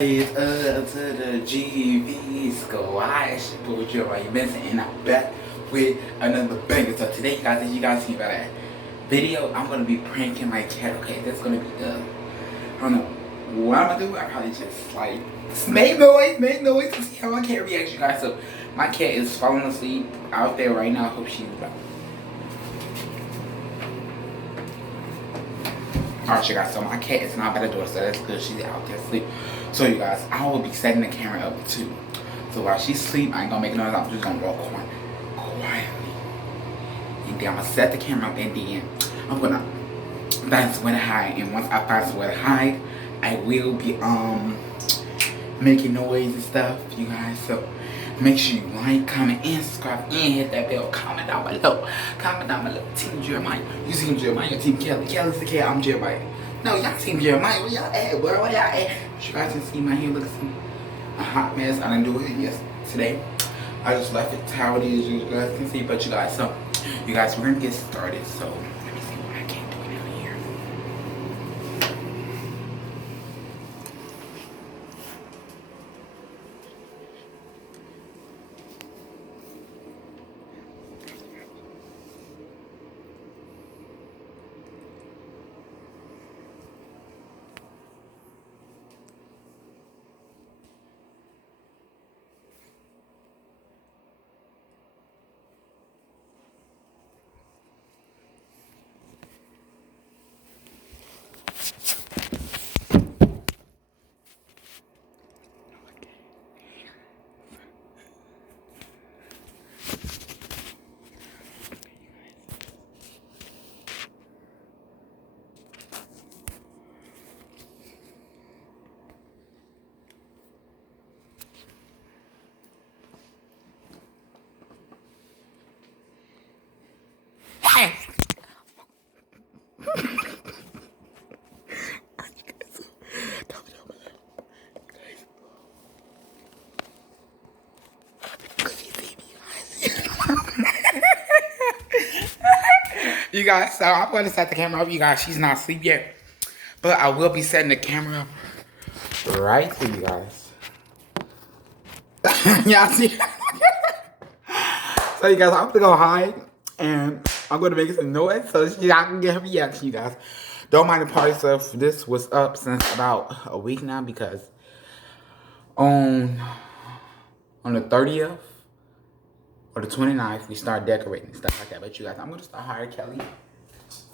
It's to the GV squad. It's your boy Jeremiah Benson, and I'm back with another banger. So today, guys, as you guys see by that video, I'm gonna be pranking my cat. Okay, that's gonna be I don't know what I'm gonna do. I probably just like make noise to see how my cat reacts, you guys. So my cat is falling asleep out there right now. I hope she's about. Alright, you guys, so my cat is not by the door, so that's good. She's out there asleep. So, you guys, I will be setting the camera up too. So, while she's asleep, I ain't gonna make noise. I'm just gonna walk quietly. And then I'm gonna set the camera up, and then I'm gonna find somewhere to hide. And once I find somewhere to hide, I will be making noise and stuff, you guys. So, make sure you like, comment, and subscribe, and hit that bell. Comment down below. Comment down below. Team Jeremiah. You Team Jeremiah, Team Kelly. Kelly's the cat, I'm Jeremiah. No, y'all Team Jeremiah. Where y'all at? Where y'all at? You guys can see my hair looks a hot mess. I didn't do it yesterday. I just left it how it is, you guys can see. But you guys, so, you guys, we're gonna get started. So, let me see what I can do down here. You guys, so I'm going to set the camera up. You guys, she's not asleep yet. But I will be setting the camera up right here, you guys. Y'all see? So, you guys, I'm going to go hide. And I'm going to make some noise so y'all can get her reaction, you guys. Don't mind the party stuff. This was up since about a week now because on the 30th or the 29th, we start decorating and stuff like that. But you guys, I'm going to start hiring Kelly.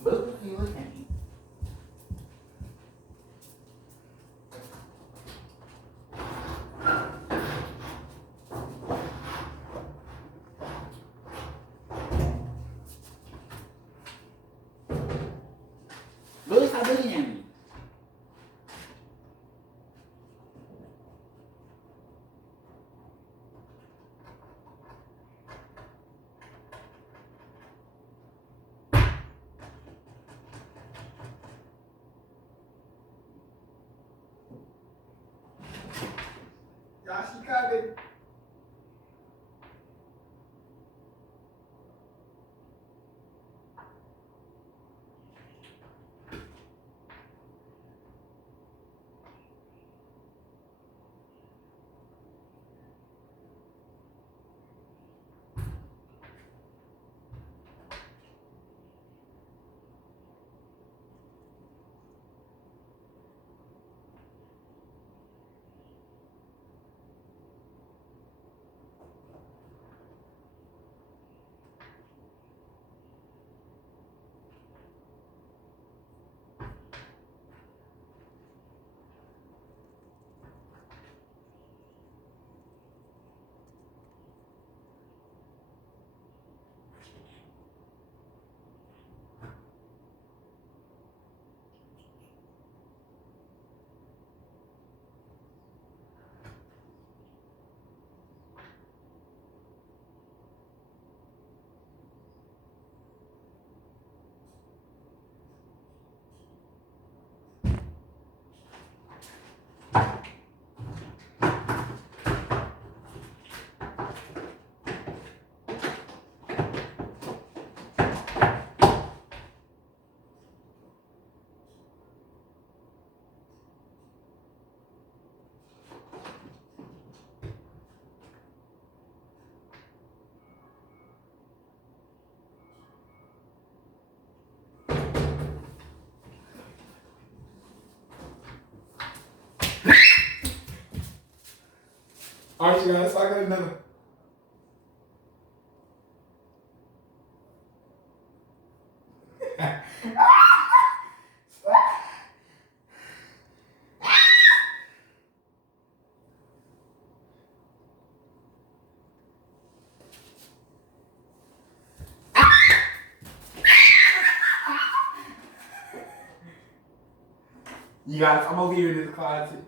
Look at me. Look, stop looking at me. Y'all, she coming. Alright, you guys, so I got another. You guys, I'm over here in this closet.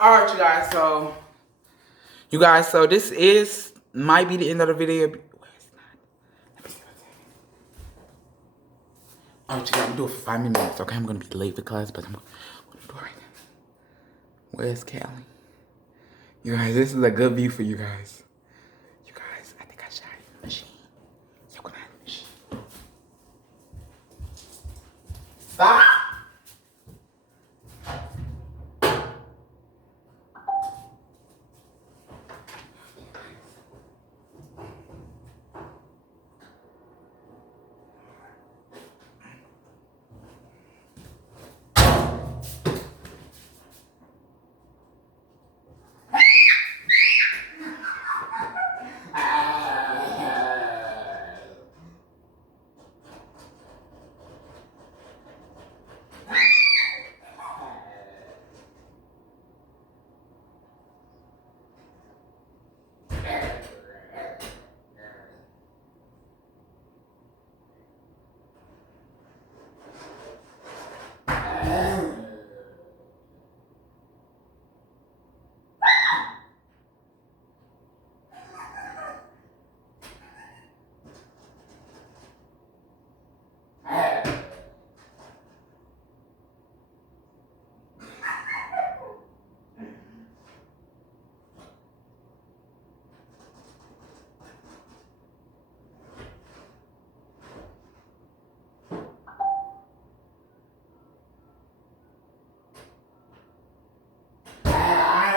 Alright, you guys, so this might be the end of the video. Alright, you guys, I'm doing it for 5 minutes, okay? I'm gonna be late for class, but I'm gonna do it right now. Where's Callie? You guys, this is a good view for you guys. You guys, I think I shot the machine. You can have the machine. Stop!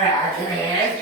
I can't.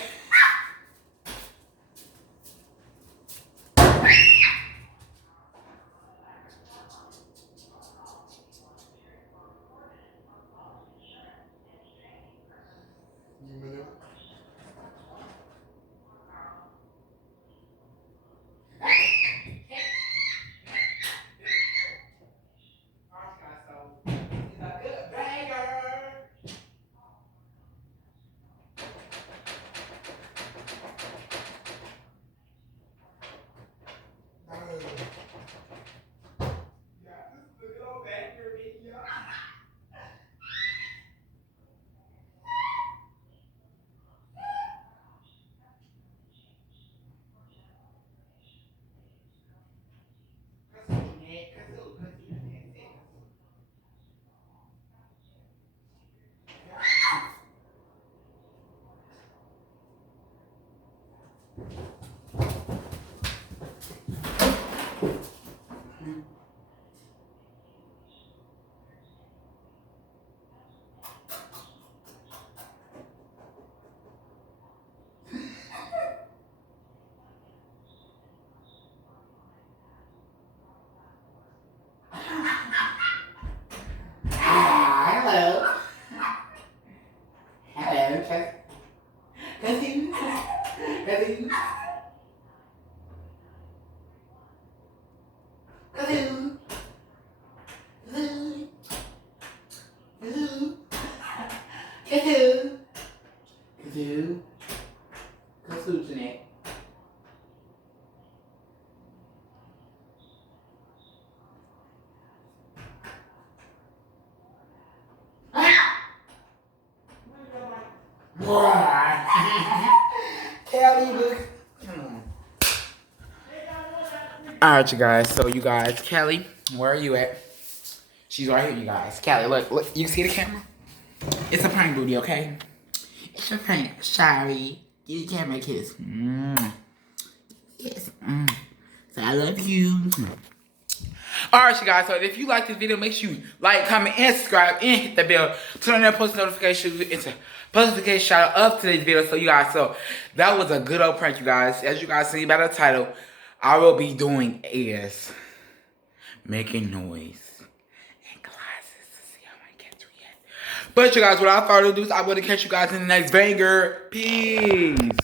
Hello. Hello, Cousin. Cousin. Cousin. Cousin. Cousin. Cousin. Cousin. Cousin, Jeanette. Kelly, look. Come on. Alright, you guys. So, you guys, Kelly, where are you at? She's right here, you guys. Kelly, look. You see the camera? It's a prank booty, okay? It's a prank. Sorry. Give the camera a kiss. Yes. So, I love you. Alright, you guys, so if you like this video, make sure you like, comment, and subscribe, and hit the bell. Turn on that post notification. It's a post shout out of today's video. So, you guys, so that was a good old prank, you guys. As you guys see by the title, I will be doing is making noise and glasses to see how my cats react. But, you guys, without further ado, I'm going to catch you guys in the next banger. Peace.